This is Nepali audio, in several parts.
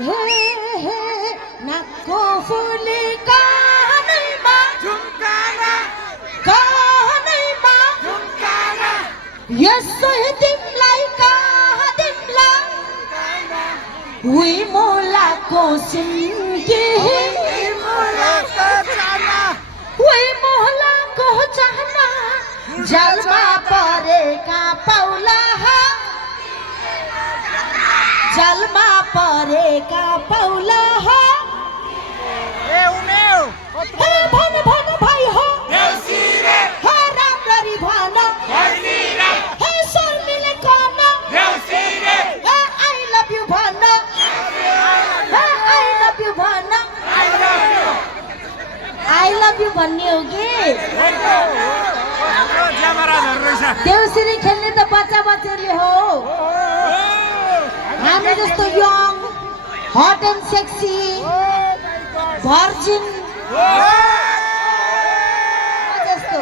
हे हे नाकको फुली कानैमा झुम्कारा कानैमा झुम्कारा यसो तिमलाई कहाँ तिमला उही मोलाको सिन्की उही मोलाको चाहना जलमा परेका पाउला जलमा परेका पाउला ए उमेउ हे भन भन भाइ हो देउसिरे हे राम्ररी भन देउसिरे हे शर्मिले कन देउसिरे हे आई लभ यु भन हे आई लभ यु भन आई लभ यु भन्ने हो कि हाम्रो ज्यामराजहरु रहेछ देउसिरी खेल्ने त बच्चा बच्चाले हो हामी जस्तो young hot and sexy virgin जस्तो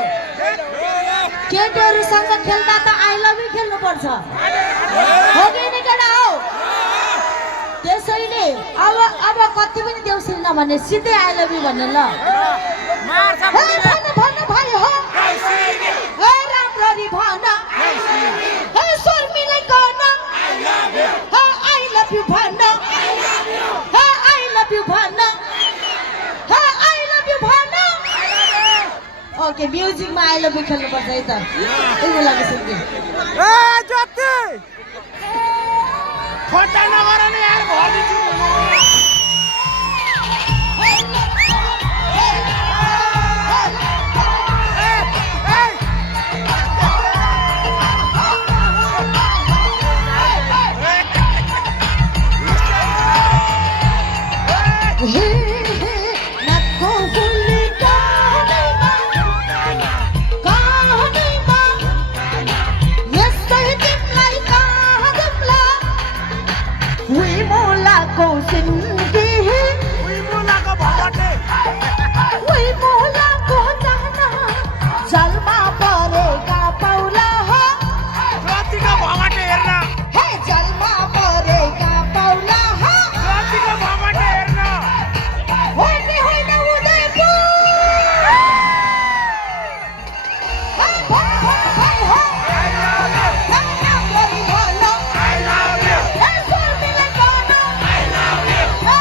केटीहरूसँग खेल्दा त आई लभ यु खेल्नुपर्छ हो कि नि केटा हो त्यसैले अब कति पनि देउसिरी नभने सिधै आई लभ यु भन्नु ल मार्छ हे भन भन भाइ हो हे राम्ररी भन हे शर्मिलाई कन हे आई लभ यु भन हे आई लभ यु भन हे आई लभ यु भन ओके म्युजिकमा आई लभ यु खेल्नुपर्छ है त यही लागि सुन्दै ए जति खोटा नगर नि यार भर्दिन्छु नाकको फुली कानैमा कानैमा यस्तै तिमलाई कहाँ तिमला उही मोलाको सिन्की उही मुलाको भगटे उही मोलाको चाहना जलमा परेका पाउला जतिको भगटे हेर्न हे जलमा परेका पाउला जतिको भगटे हेर्न होइन होइन उदयपुर I love you.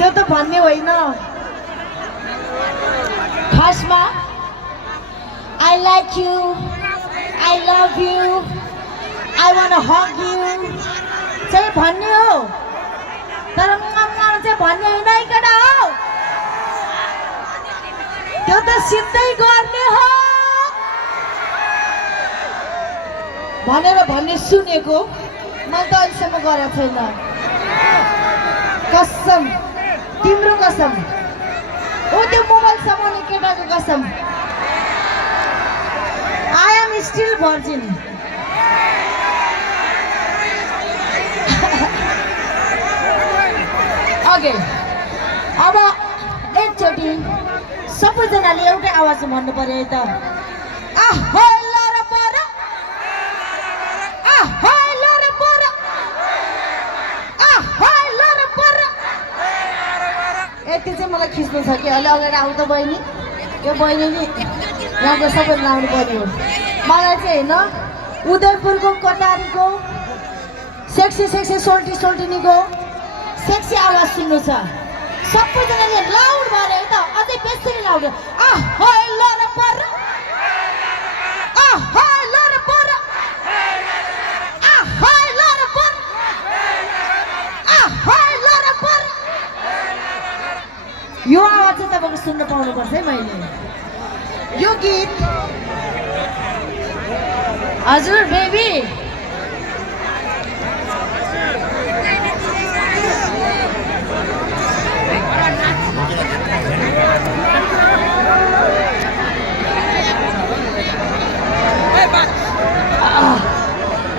त्यो त भन्ने होइन खासमा I like you, I love you, I wanna hug you चाहिँ भन्ने हो तर चाहिँ भन्ने होइन है केटा हो त्यो त सिधै गर्ने हो भनेर भन्ने सुनेको मैले त अहिलेसम्म गरेको छैन कसम तिम्रो कसम ओ त्यो मोबाइल समाउने केटाको कसम I am still virgin okay अब एकचोटि सबैजनाले एउटै आवाज भन्नु पर्यो है त यति चाहिँ मलाई खिच्नु छ कि अहिले अगाडि आउँ त बहिनी यो बहिनी नि यहाँको सबै लाउनु पर्यो मलाई चाहिँ होइन उदयपुरको कटारीको सेक्सी सेक्सी सोल्टिनीको सेक्सी आवाज सुन्नु छ सबैजनाले लाउड भरे है त अझै बेसी लाउड यो आवाज चाहिँ तपाईँको सुन्न पाउनुपर्छ है मैले यो गीत हजुर बेबी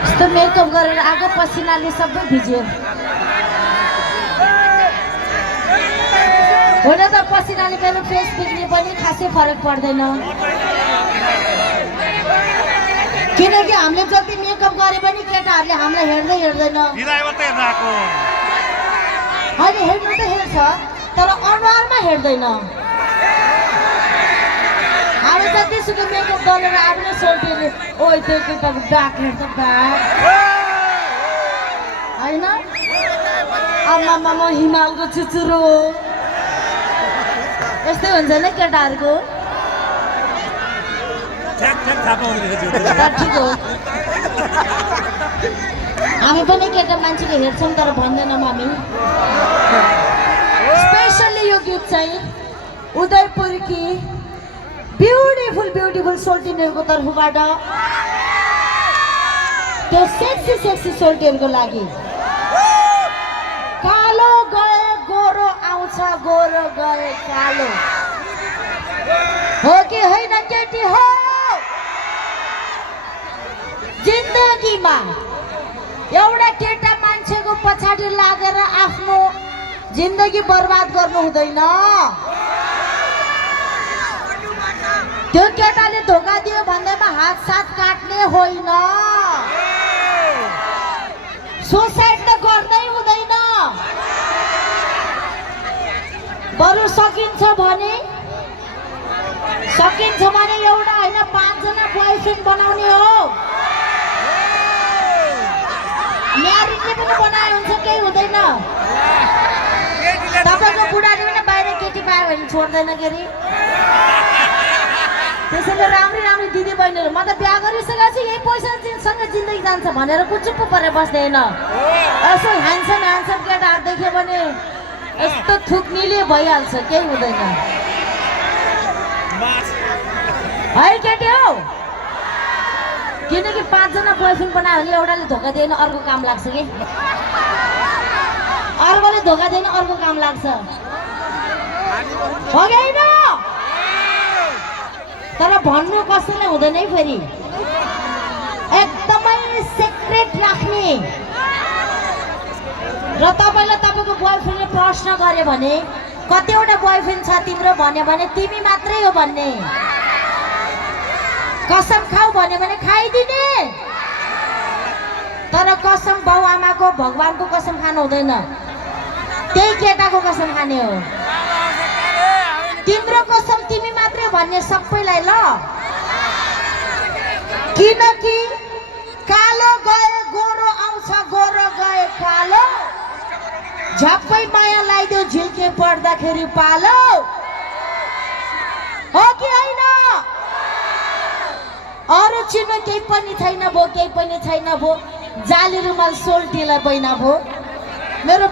यस्तो मेकअप गरेर आगो पसिनाले सबै भिज्यो हुन त पसिनाले मेरो फेस बिग्रिए पनि खासै फरक पर्दैन किनकि हामीले जति मेकअप गरे पनि केटाहरूले हामीलाई हेर्दैन होइन हेर्नु त हेर्छ तर अनुहारमा हेर्दैन हामी जतिसुकै मेकअप गरेर आफ्नो सोल्टीले ओइ त्यो केटाको ब्याक हेर्छ ब्याक होइन आमामा म हिमालको चुचुरो यस्तै हुन्छ नि केटाहरूको ठिक हो हामी पनि केटा मान्छेले हेर्छौँ तर भन्दैनौँ हामी स्पेसल्ली यो गीत चाहिँ उदयपुरकी ब्युटिफुल सोल्टिनीहरूको तर्फबाट त्यो सेक्सी सोल्टीहरूको लागि कालो गए गोरो आउँछ गोरो गए कालो हो कि होइन केटी हो जिन्दगीमा एउटा केटा मान्छेको पछाडि लागेर आफ्नो जिन्दगी बर्बाद गर्नु हुँदैन त्यो केटाले धोका दियो भन्दैमा हात साथ काट्ने होइन सुसाइड त गर्दै हुँदैन बरु सकिन्छ भने एउटा होइन 5 जना बोयफ्रेन्ड बनाउने हो म्यारिजले पनि बनाए हुन्छ केही हुँदैन तपाईँको बुढाले पनि बाहिर केटी पायो भने छोड्दैन के अरे त्यसैले राम्री दिदी बहिनीहरू म त बिहा गरिसकेको छु यही पैसासँग जिन्दगी जान्छ भनेर कुचुप्पो परेर बस्दैन यसो ह्यान्डसम केटाहरू देख्यो भने यस्तो थुक्नीले भइहाल्छ केही हुँदैन है केटी हो किनकि 5 जना बोयफ्रेन्ड बनायो भने एउटाले धोका दिएन अर्को काम लाग्छ कि अर्कोले धोका दिएन अर्को काम लाग्छ हो कि होइन तर भन्नु कसैले हुँदैन है फेरि एकदमै सिक्रेट राख्ने र तपाईँलाई तपाईँको बोयफ्रेन्डले प्रश्न गर्यो भने कतिवटा बोयफ्रेन्ड छ तिम्रो भन्यो भने तिमी मात्रै हो भन्ने कसम खाऊ भन्यो भने खाइदिने तर कसम बाउ आमाको भगवानको कसम खानु हुँदैन त्यही केटाको कसम खाने हो तिम्रो कसम तिमी मात्रै भन्ने सबैलाई ल किनकि कालो गए गोरो आउँछ गोरो गए कालो झप्पै माया लगाइदेऊ झिल्के पर्दाखेरि पालो हो कि होइन अरू चिन्नु केही पनि छैन भो केही पनि छैन भो जाली रुमाल सोल्टीलाई बैना भो मेरो